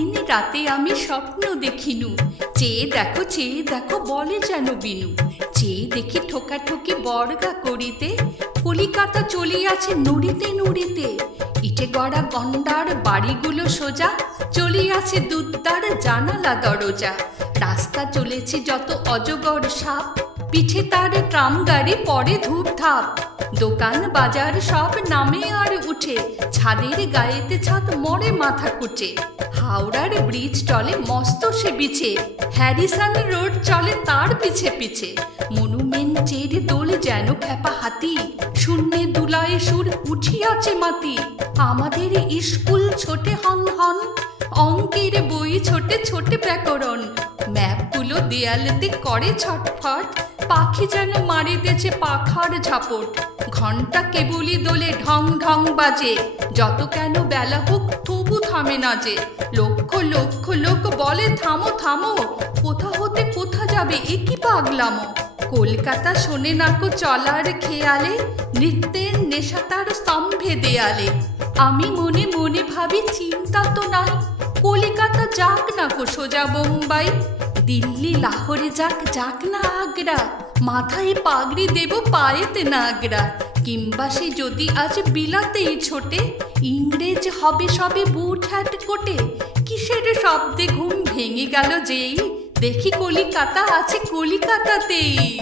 একদিন রাতে আমি স্বপ্ন দেখিনু। চেয়ে দেখো চেয়ে দেখো বলে যেন বিনু। চেয়ে দেখি ঠোকাঠুকি বর্গা করিতে, কলিকাতা চলিয়াছে নুড়িতে নুড়িতে। ইটে গড়া গন্ডার বাড়িগুলো সোজা, চলিয়াছে দুদ্দার জানালা দরজা। রাস্তা চলেছে যত অজগর সাপ, পিঠে তার ট্রাম গাড়ি পরে ধূপ ধাপ দোকান, বাজার সব নামে আর উঠে। ছাদের গায়েতে ছাদ মরে মাথা কুচে। হাওড়ার ব্রিজ চলে মস্ত সে বিছে। হ্যারিসন রোড চলে তার পিছে পিছে। মনুমেন্টের দোল যেন খেপা হাতি। শূন্যে দুলায় সুর উঠিয়াছে মাতি। আমাদের স্কুল ছোটে হন হন, অঙ্কের বই ছোটে ছোটে ব্যাকরণ। ম্যাপগুলো দেয়ালেতে করে ছটফট, পাখি যেন মারিতেছে পাখার ঝাপট। ঘণ্টা কেবলি দোলে ঢং ঢং বাজে, যত কেন বেলা হোক তবু থামে না যে। লক্ষ লক্ষ লোক বলে, থামো থামো, কোথা হতে কোথা যাবে, এ কি পাগলামো? কলকাতা শোনে নাকো চলার খেয়ালে, নৃত্যের নেশা তার স্তম্ভে দেয়ালে। আমি মনে মনে ভাবি, চিন্তা তো নাই, কলিকাতা যাক না গো সোজা বোম্বাই। দিল্লি, লাহোরে যাক যাক না আগ্রা। মাথায় পাগড়ি দেব পায়েতে না আগ্রা কিংবা সে যদি আজ বিলাতেই ছোটে, ইংরেজ হবে সবে বুট হ্যাট কোটে। কিসের শব্দে ঘুম ভেঙে গেল যেই? দেখি কলিকাতা আছে কলিকাতাতেই।